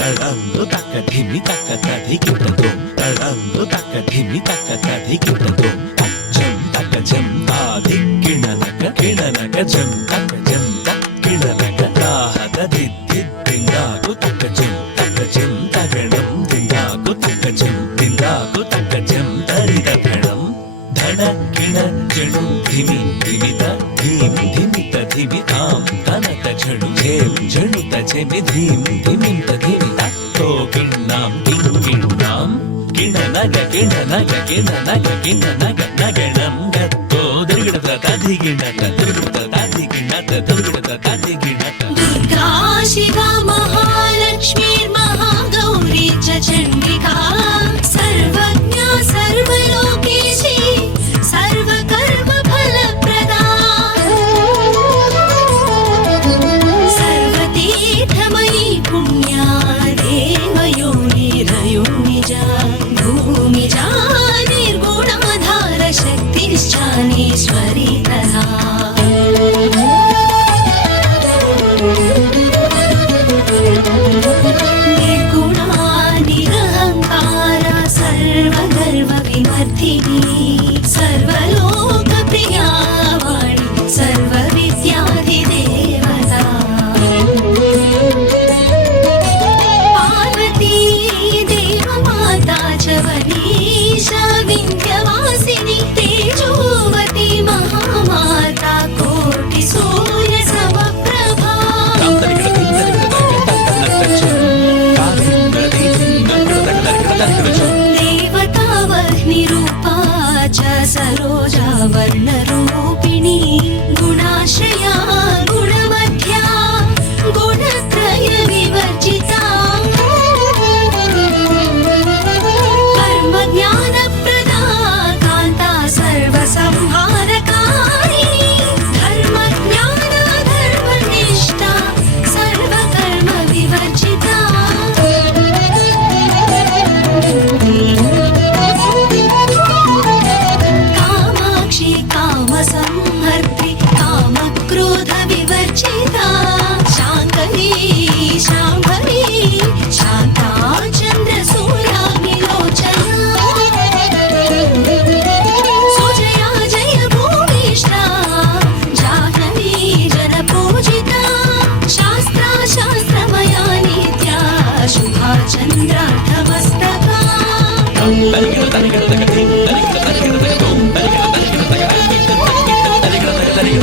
తడందు తక్క ధిమి తక్క తధికిటతో తడందు తక్క ధిమి తక్క తధికిటతో జం తక్క జం తాధికిణనక కిణనక జం తక్క జం తక్కిణనక తాహత దిద్ది దిందాకు తక్క జం తగణం దిందాకు తక్క జం దిందాకు తక్క జం తరిదగణం ధడ కిణ జడు ధిమి ధిమిత ధీమి ధిమిత ధిమి తాం తనత జడు ఝేం జడుత ఝెమి ధీం ధిమింత ధిమిత తో కిణ్ణాం కిణ్ణాం కిణనగ కిణనగ కిణనగ కిణనగ నగణం గత్తో దిగడత తధిగిణత దిగడత తధిగిణత దిగడత తధిగిణత దుర్గా శివా మహాలక్ష్మీర్మహాగౌరీ చ చండికా సర్వజ్ఞా సర్వలోకేశీ సర్వకర్మ ఫలప్రదా సర్వతీర్థమయీ పుణ్యా దేవయోనిరయోనిజా భూమిజా నిర్గుణాధార శక్తిశ్చానేశ్వరీ తథా నిర్గుణా నిరహంకారా సర్వగర్వ వివర్ధిని సర్వలోకప్రియా వాణి సర్వవిద్యాధిదేవతా పార్వతీ దేవమాతా చ వనీశా వింధ్యవాసిని తేజోవతి మహామాతా కోటి సూర్య సమప్రభా देवतावह्निरूपा च सरोजा वर्णरूपिणी गुणाश्रया गुणमध्या गुणत्रय विवर्जिता कर्मज्ञानप्रदा कान्ता सर्वसंहारकारिणी धर्मज्ञान धर्मनिष्ठा सर्वकर्म विवर्जिता कामाक्षी कामसंहर्त्री कामक्रोध विवर्जिता शाङ्करी शाम्भवी शान्ता चन्द्रसूर्याग्निलोचना सुजया जय भूमिष्ठा जाह्नवी जनपूजिता शास्त्रा शास्त्रमया नित्या शुभा चन्द्रार्थमस्तका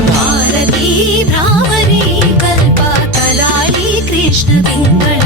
भारती भ्रामरी कल्पा कलाली कृष्ण पिङ्गळ